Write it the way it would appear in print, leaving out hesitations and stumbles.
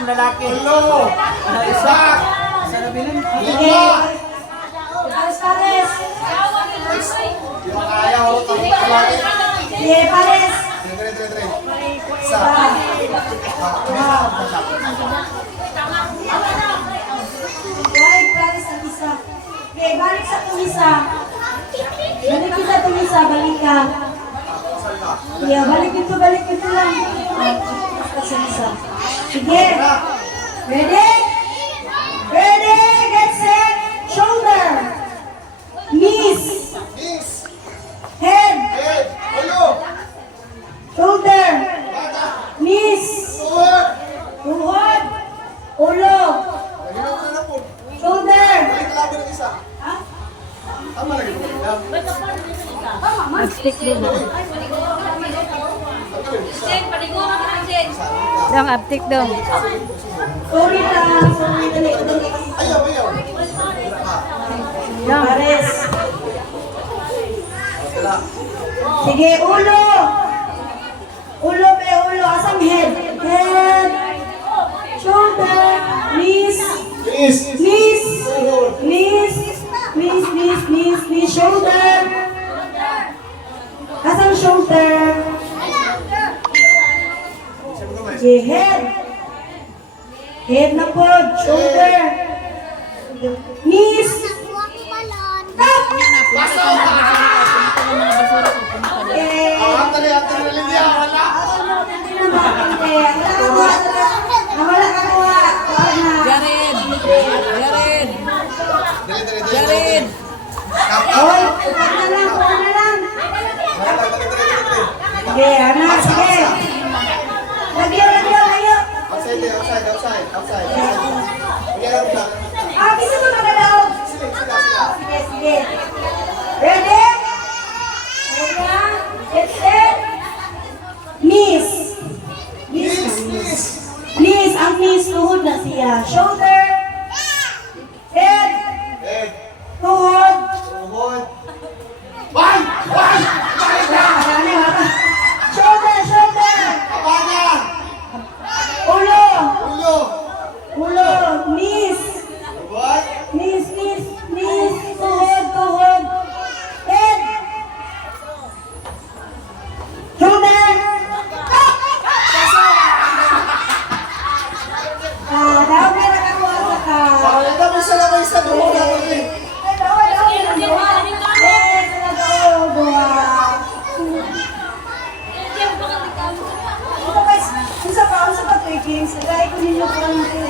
ang lalaki. Ulo. Isa. Isa na bilin. Lima. Pares. Di makaya o. Sige, pares. Tre. Isa. Balik, pares ang isa. Okay, balik sa itong isa. Balik kita itong isa, balik ka. Yeah, balik ito lang. Basta sa isa. Sige. Ready? Ready, get set, shoulder. Knees. Knees. Head. Head. Ulo. Shoulder. Bata. Knees. Tuhod. Tuhod. Ulo. Mahinaw ka na po. Shoulder. Balik laban ng isa. Ha? Tama lagi po. Mag-stick din. Isa. Dong, uptick dong. Sorry lang. Sorry. Dali. Ayaw. Dong. Pares. Wala. Sige, ulo. Ulo. Asam head. Head. Shoulder. Knees. Knees. Knees. Tuhod. Knees. Shoulder. Asam shoulder. Sige, head. Head na po. Shoulder. Knees. Okay. Antali na Lydia. Wala. Wala ka kuha. Jared. Dali. Hoy, kuha na lang. Sige, anak, sige. Lagyo. Outside. Ayan lang. Bisa mo na daw. Sila. Sige. Ready? Get set. Knees. Knees. Ang knees, tuhod na siya. Shoulder. Head. Head. Tuhod. Tuhod. One. Shoulder. Abana. Ulo. Ulo. Knees. What? Knees. Tuhod. Head. Shoulder. Daw may nakakuha sa ka. Ito mo sa lamay sa tuhod ako rin. Ito guys, kung sa pa, sa pa, 3 games, nagay ko ninyo po